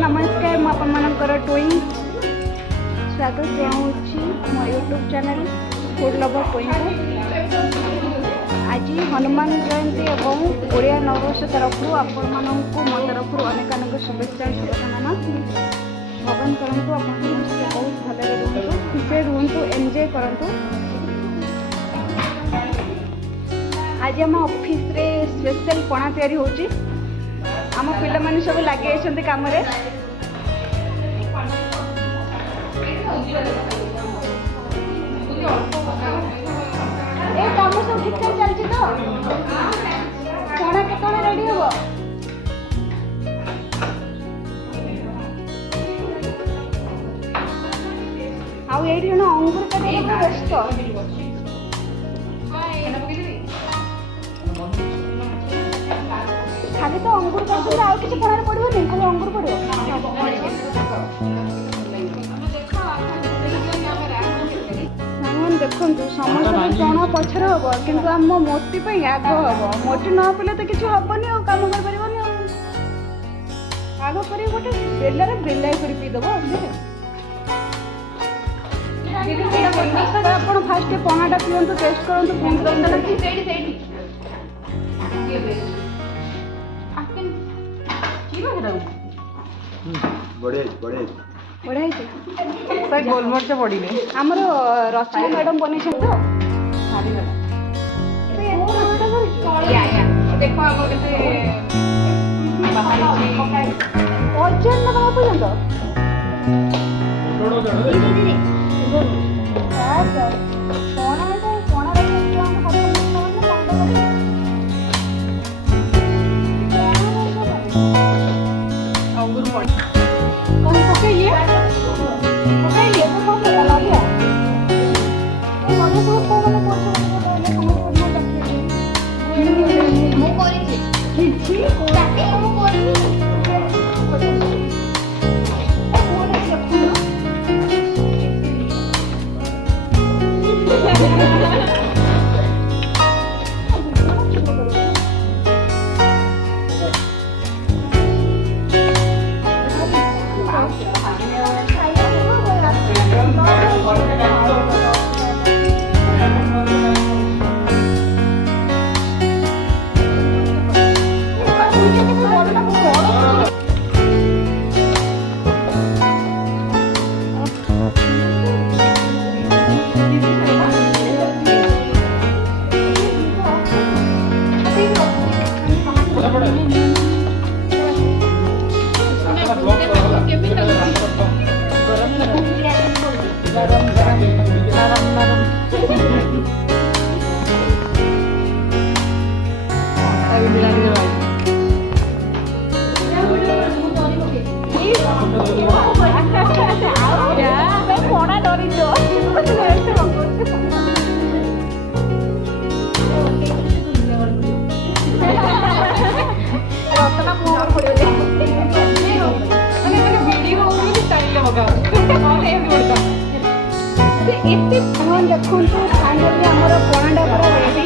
नमस्कार मुझे टोइंग स्वागत जनाऊँगी मो YouTube channel food lover towing आज हनुमान जयंती और ओडिया नववर्ष तरफ आपण मो तरफ अनेक अनेक शुभेच्छा शुभकामना भगवान करंतु आप बहुत भले रुहतु खुशी रुहतु एंजॉय करंतु। आज आम ऑफिस रे स्पेशल पणा तैयारी होची आम पिला माने सब लगे काम रे ए काम सब ठीक ठाक चलछि तो पणा केतने रेडी हो आउ एठी न अंगूर काटे व्यस्त खाली तो अंगूर कर आउ किसी पड़ार पड़ो नहीं खाली अंगूर पड़ो देखु समस्त जन पछर हम कि आम मोटी आग हम मोटी न पीले तो किसी हेनी आ कम कर आग कर गोटे बेलार बेलाय कर पीदेव आप फास्ट पणाटा पीतु टेस्ट करूँ गोलमर्च पड़ी आमर रचना मैडम बन तो देखो फाइनली आमर पणाटा पूरा रेडी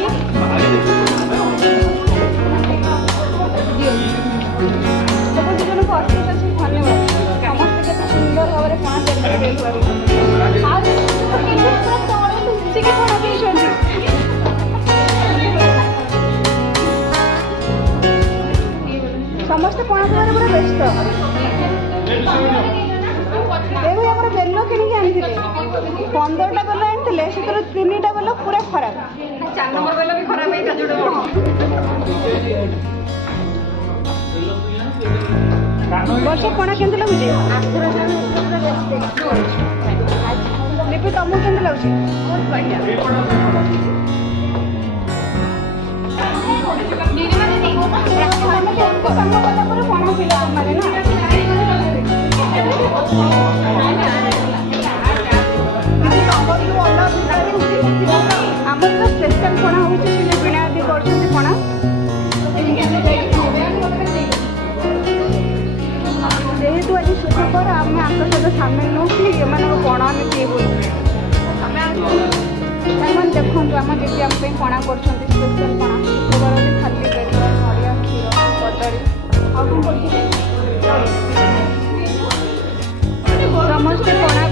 सब जन को अशेष अशेष धन्यवाद समस्त के सुंदर भाव में पणा तैयारी समस्त पणा तैयारी पूरा व्यस्त बेल किणी आनी 15टा बेल आनी से 3टा बेल पूरा खराब 4 नंबर बेल भी खराब वर्ष पणा के लगुच लिपि तुमको के लगुच कम कला पणा पिला ना आमर तो स्पेशल पणा हूँ पिला आदि कर पणा जेहेतु आज शुक्रवार आम आपको सहित सामिल नु कि पणा आम किए बोल देखो आम दीदी आम पणा कर स्पेशल पणा शुक्रवार खाली पेट नड़िया क्षीर कदली आ ସମସ୍ତେ ପଣା